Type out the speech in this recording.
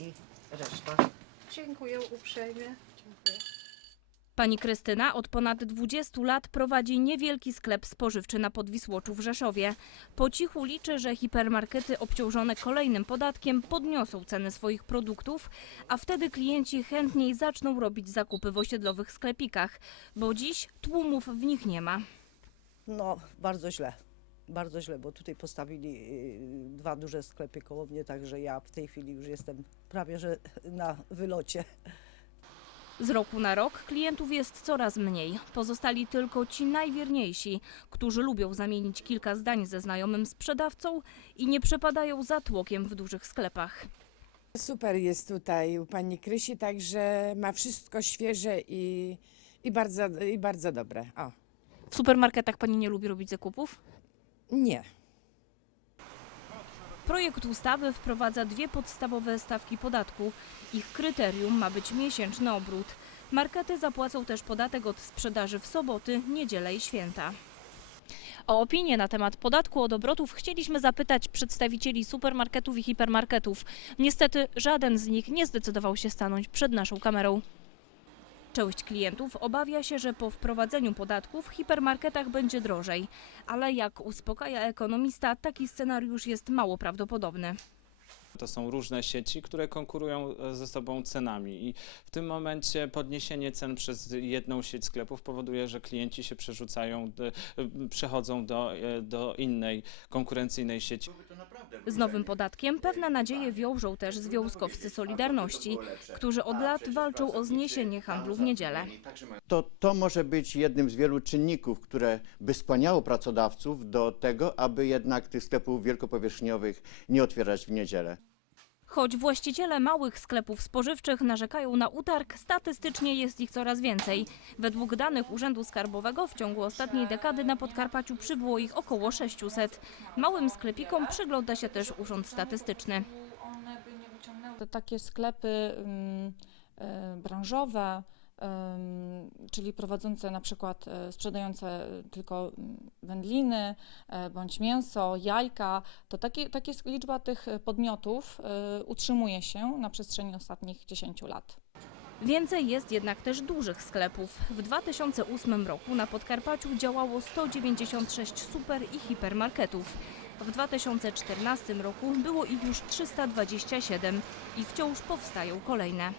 i reszta. Dziękuję uprzejmie. Dziękuję. Pani Krystyna od ponad 20 lat prowadzi niewielki sklep spożywczy na Podwisłoczu w Rzeszowie. Po cichu liczy, że hipermarkety obciążone kolejnym podatkiem podniosą ceny swoich produktów, a wtedy klienci chętniej zaczną robić zakupy w osiedlowych sklepikach, bo dziś tłumów w nich nie ma. No, bardzo źle. Bardzo źle, bo tutaj postawili y, dwa duże sklepy koło mnie, także ja w tej chwili już jestem prawie że na wylocie. Z roku na rok klientów jest coraz mniej. Pozostali tylko ci najwierniejsi, którzy lubią zamienić kilka zdań ze znajomym sprzedawcą i nie przepadają za tłokiem w dużych sklepach. Super jest tutaj u pani Krysi, także ma wszystko świeże i, i, bardzo, i bardzo dobre. O. W supermarketach pani nie lubi robić zakupów? Nie. Projekt ustawy wprowadza dwie podstawowe stawki podatku. Ich kryterium ma być miesięczny obrót. Markety zapłacą też podatek od sprzedaży w soboty, niedzielę i święta. O opinię na temat podatku od obrotów chcieliśmy zapytać przedstawicieli supermarketów i hipermarketów. Niestety żaden z nich nie zdecydował się stanąć przed naszą kamerą. Część klientów obawia się, że po wprowadzeniu podatku w hipermarketach będzie drożej, ale jak uspokaja ekonomista, taki scenariusz jest mało prawdopodobny. To są różne sieci, które konkurują e, ze sobą cenami i w tym momencie podniesienie cen przez jedną sieć sklepów powoduje, że klienci się przerzucają, e, przechodzą do, e, do innej konkurencyjnej sieci. Z nowym podatkiem pewne nadzieje wiążą też związkowcy Solidarności, którzy od lat walczą o zniesienie handlu w niedzielę. to to może być jednym z wielu czynników, które by skłaniało pracodawców do tego, aby jednak tych sklepów wielkopowierzchniowych nie otwierać w niedzielę. Choć właściciele małych sklepów spożywczych narzekają na utarg, statystycznie jest ich coraz więcej. Według danych Urzędu Skarbowego w ciągu ostatniej dekady na Podkarpaciu przybyło ich około 600. Małym sklepikom przygląda się też Urząd Statystyczny. Te takie sklepy ym, e, branżowe, czyli prowadzące na przykład e, sprzedające tylko mm, wędliny e, bądź mięso, jajka, to takie, takie liczba tych e, podmiotów e, utrzymuje się na przestrzeni ostatnich 10 lat. Więcej jest jednak też dużych sklepów. W 2008 roku na Podkarpaciu działało 196 super i hipermarketów. W 2014 roku było ich już 327 i wciąż powstają kolejne.